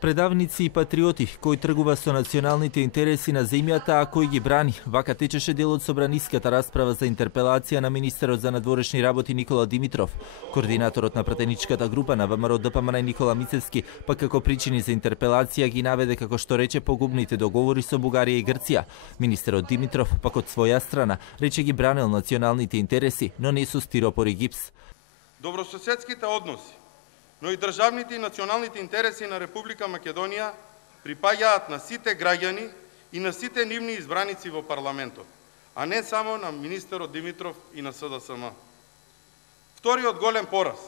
Предавници и патриоти, кој тргува со националните интереси на земјата, а кој ги брани. Вака течеше дел од собраниската расправа за интерпелација на министерот за надворешни работи Никола Димитров. Координаторот на пратеничката група на ВМРО ДПМН Никола Мицевски, пак како причини за интерпелација ги наведе, како што рече, погубните договори со Бугарија и Грција. Министерот Димитров, пак од своја страна, рече ги бранел националните интереси, но не со стиропор и гипс. Добрососедските односи, но и државните и националните интереси на Република Македонија припаѓаат на сите граѓани и на сите нивни избраници во парламентот, а не само на министерот Димитров и на СДСМ. Вториот голем пораз,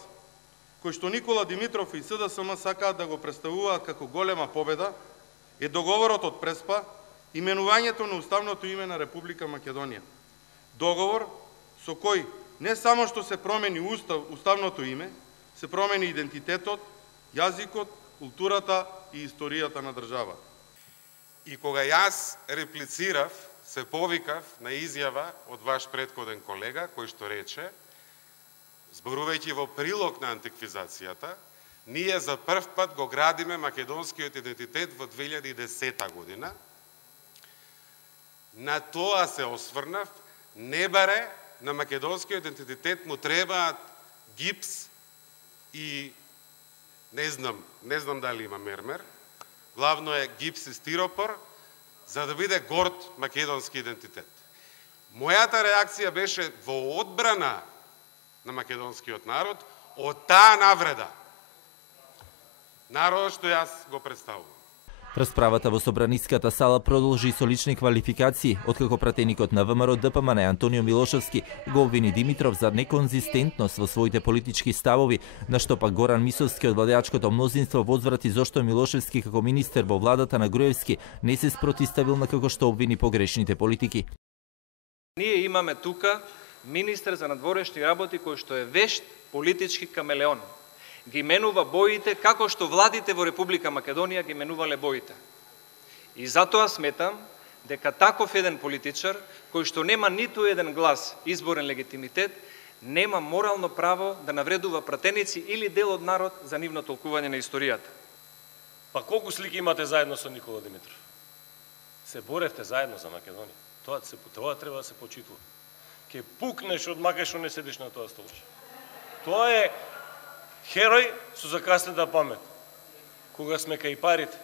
кој што Никола Димитров и СДСМ сакаат да го представуваат како голема победа, е договорот од Преспа, именувањето на уставното име на Република Македонија. Договор со кој не само што се промени уставното име, се промени идентитетот, јазикот, културата и историјата на држава. И кога јас реплицирав, се повикав на изјава од ваш претходен колега, кој што рече, зборувајќи во прилог на антиквизацијата, ние за прв пат го градиме македонскиот идентитет во 2010 година. На тоа се осврнав, не баре на македонскиот идентитет му требаат гипс и не знам дали има мермер, главно е гипс и стиропор, за да биде горд македонски идентитет. Мојата реакција беше во одбрана на македонскиот народ од таа навреда. Народот што јас го представувам. Расправата во собраниската сала продолжи со лични квалификации, откако пратеникот на ВМРО ДПМН Антонио Милошевски го обвини Димитров за неконзистентност во своите политички ставови, на што пак Горан Мисовски од владеачкото мнозинство возврати зошто Милошевски како министер во владата на Груевски не се спротиставил на како што обвини погрешните политики. Ние имаме тука министер за надворешни работи кој што е вешт политички камелеон. Ги менува боите како што владите во Република Македонија ги менувале боите. И затоа сметам дека таков еден политичар, кој што нема ниту еден глас изборен легитимитет, нема морално право да навредува пратеници или дел од народ за нивно толкување на историјата. Па колку слики имате заедно со Никола Димитров? Се боревте заедно за Македонија. Тоа треба да се почитува. Ке пукнеш од мака што не седиш на тоа столче. Тоа е херој со закаснета памет. Кога сме кај парите,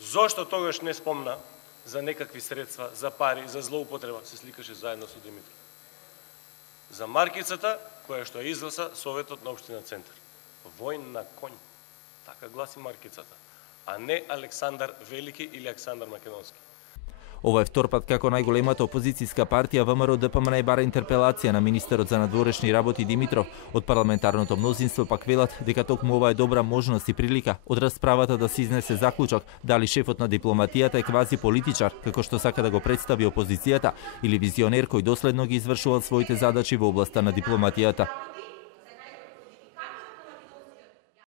зошто тогаш не спомна за некакви средства, за пари, за злоупотреба, се сликаше заедно со Димитров. За маркицата, која што ја изгласа Советот на општина Центар. Војн на конј. Така гласи маркицата. А не Александар Велики или Александар Македонски. Ова е втор пат како најголемата опозицијска партија ВМРО ДПМН бара интерпелација на министерот за надворешни работи Димитров. Од парламентарното мнозинство пак велат дека токму ова е добра можност и прилика од расправата да се изнесе заклучок дали шефот на дипломатијата е квази политичар, како што сака да го представи опозицијата, или визионер кој доследно ги извршува своите задачи во областа на дипломатијата.